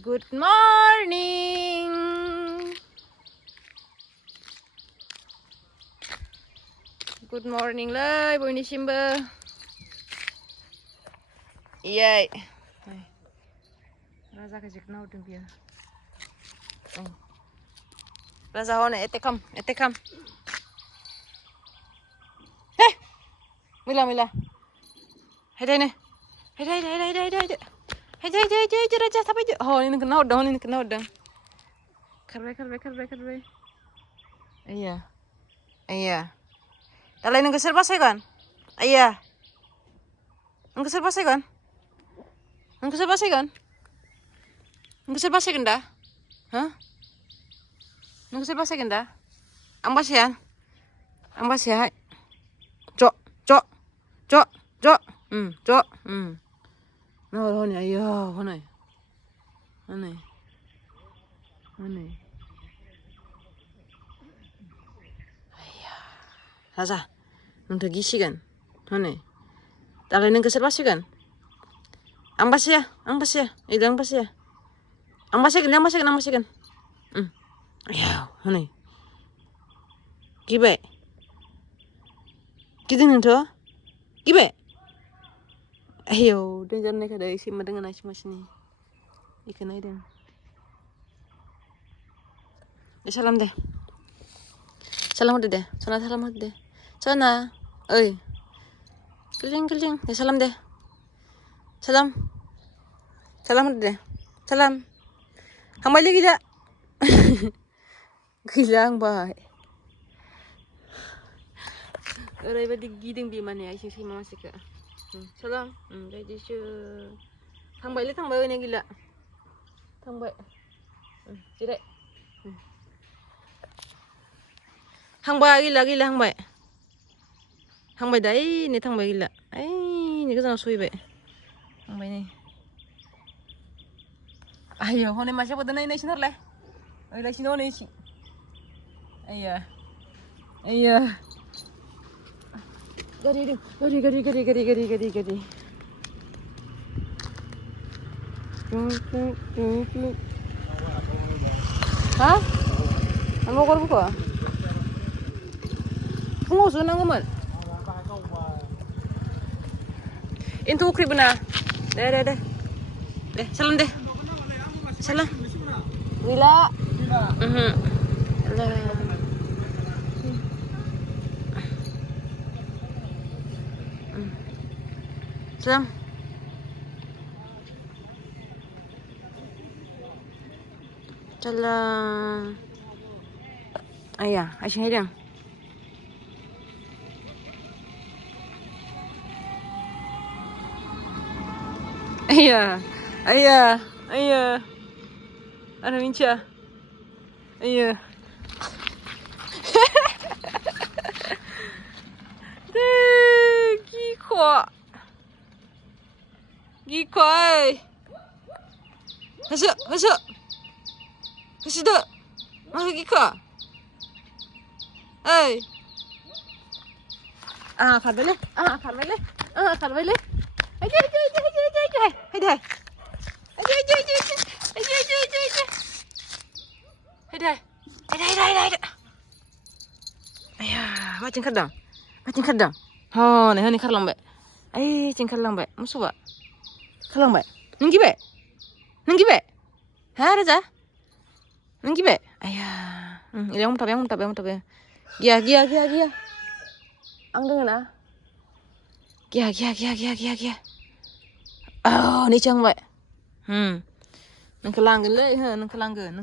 Good morning. Good morning lah बयनिसिमबो. Iyai. Raza kajik naudun biar. Raza hone etekam. Heh. Mila. Hei. Hei, Raja sampai je. Oh, ini kena udang. Kerbe. Iya. Kalau ini geser basah kan? Iya. Geser basah kan? Geser basah kan dah? Hah? Geser basah kan dah? Ambas ya? Cok. Nah, hone ayo, hone. Raza, nung gisigan, hone. Kalau ini geser basah kan? Ambas ya. Itu ambas ya. Ambas kan. Ayo, hone. Gibe. Gitu nih Gibe. Ayo, dengan naik ada isi dengan nasi masini. Ikan aja. Salam deh. Salam deh. Sana. Oi. Keling. Salam deh. Salam deh. Salam. Kembali gila. Gilang baik. Orang badi gideng di mana ya? Sih mama sih kak. Salam. Jadi thằng bảy ơi này gila. Thằng bảy. Chị đấy. Thằng bảy gila thằng bảy. Thằng bảy đấy, này thằng bảy gila. Ấy, này cái gì xui vậy? Thằng bảy này. Ayo, hôm nay masih pada naik sini lah. Ayo naik sini nih sih. Iya. Gadi. Hah? Ano ko buka? Punguso na ngamal. Into ukri bana. Deh. Salam deh. Salam. Wila. Salam. Salam. Ayah, asyik hidang. Ayah. Ano mincha? Ayah. Giko. Masuk. Masuk dah. Masuk Giko. Hey. Karbele. Aja. Hei. Ayah, macam kadang. Oh, nih karlang be. Cingkarlang be. Musuh ba? Karlang be. Nunggi be. Ha, Raja? Nunggi be. Ayah. Yang muntah. Gia. Ang dengan ah. Gia. Oh, ni cang be. Nang kelanggan le, nang kelanggan.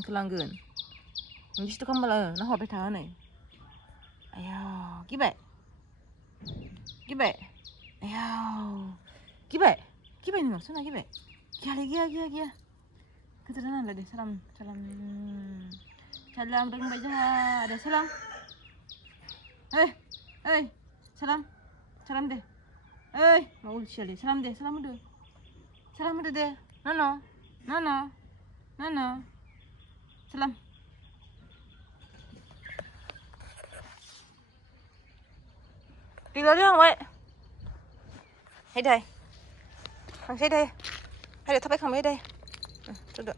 Nang situ kambal, nah hot dah nih. Ayo, gibe. Ayo. Gibe ni sana gibe. Gia. Keterangan lah deh, salam. Salam dengan baca ada salam. Hei. Salam deh. Mau ucapin salam deh. Salam deh. Nono. Salam. Đi lên không vậy? Hãy đây. Hàng xe đây. Hãy để thắp bếp không đây. Được.